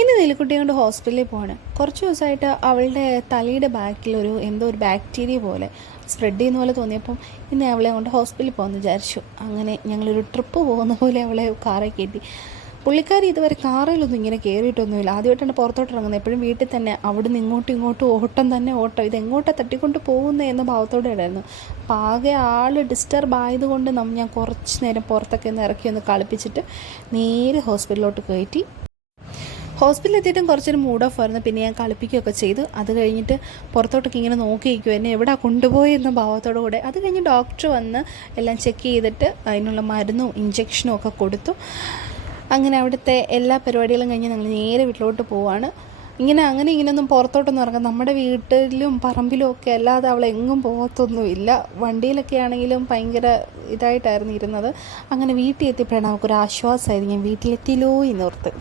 ഇന്ന് നീലിക്കുട്ടിയെ കൊണ്ട് ഹോസ്പിറ്റലിൽ പോവാണ്. കുറച്ച് ദിവസമായിട്ട് അവളുടെ തലയുടെ ബാക്കിൽ എന്തോ ഒരു ബാക്ടീരിയ പോലെ സ്പ്രെഡ് ചെയ്യുന്ന പോലെ തോന്നിയപ്പം ഇന്ന് അവളെ കൊണ്ട് ഹോസ്പിറ്റലിൽ പോകുമെന്ന് വിചാരിച്ചു. അങ്ങനെ ഞങ്ങളൊരു ട്രിപ്പ് പോകുന്ന പോലെ അവളെ കാറിൽ കയറ്റി. പുള്ളിക്കാരി ഇതുവരെ കാറിലൊന്നും ഇങ്ങനെ കയറിയിട്ടൊന്നുമില്ല. ആദ്യമായിട്ടാണ് പുറത്തോട്ട് ഇറങ്ങുന്നത്. എപ്പോഴും വീട്ടിൽ തന്നെ അവിടുന്ന് ഇങ്ങോട്ടും ഓട്ടം തന്നെ ഓട്ടം. ഇതെങ്ങോട്ടാണ് തട്ടിക്കൊണ്ട് പോകുന്നത് എന്ന ഭാവത്തോടെ ഉണ്ടായിരുന്നു. അപ്പോൾ ആകെ ആൾ ഡിസ്റ്റർബ് ആയതുകൊണ്ട് ഞാൻ കുറച്ച് നേരം പുറത്തൊക്കെ ഒന്ന് ഇറക്കി ഒന്ന് കളിപ്പിച്ചിട്ട് നേരെ ഹോസ്പിറ്റലിലോട്ട് കയറ്റി. ഹോസ്പിറ്റലിൽ എത്തിയിട്ടും കുറച്ചൊരു മൂഡ് ഓഫ് ആയിരുന്നു. പിന്നെ ഞാൻ കളിപ്പിക്കുകയൊക്കെ ചെയ്തു. അത് കഴിഞ്ഞിട്ട് പുറത്തോട്ടൊക്കെ ഇങ്ങനെ നോക്കി നിൽക്കും, എന്നെ എവിടെ കൊണ്ടുപോയെന്ന ഭാവത്തോടു കൂടെ. അത് കഴിഞ്ഞ് ഡോക്ടർ വന്ന് എല്ലാം ചെക്ക് ചെയ്തിട്ട് അതിനുള്ള മരുന്നും ഇഞ്ചക്ഷനും ഒക്കെ കൊടുത്തു. അങ്ങനെ അവിടുത്തെ എല്ലാ പരിപാടികളും കഴിഞ്ഞ് ഞങ്ങൾ നേരെ വീട്ടിലോട്ട് പോവാണ്. ഇങ്ങനെയൊന്നും പുറത്തോട്ടൊന്നും ഇറങ്ങാം. നമ്മുടെ വീട്ടിലും പറമ്പിലും ഒക്കെ അല്ലാതെ അവൾ എങ്ങും പോകത്തൊന്നുമില്ല. വണ്ടിയിലൊക്കെ ആണെങ്കിലും ഭയങ്കര ഇതായിട്ടായിരുന്നു ഇരുന്നത്. അങ്ങനെ വീട്ടിൽ എത്തിയപ്പോഴാണ് നമുക്കൊരു ആശ്വാസമായിരുന്നു, ഞാൻ വീട്ടിലെത്തിയല്ലോ എന്നോർത്ത്.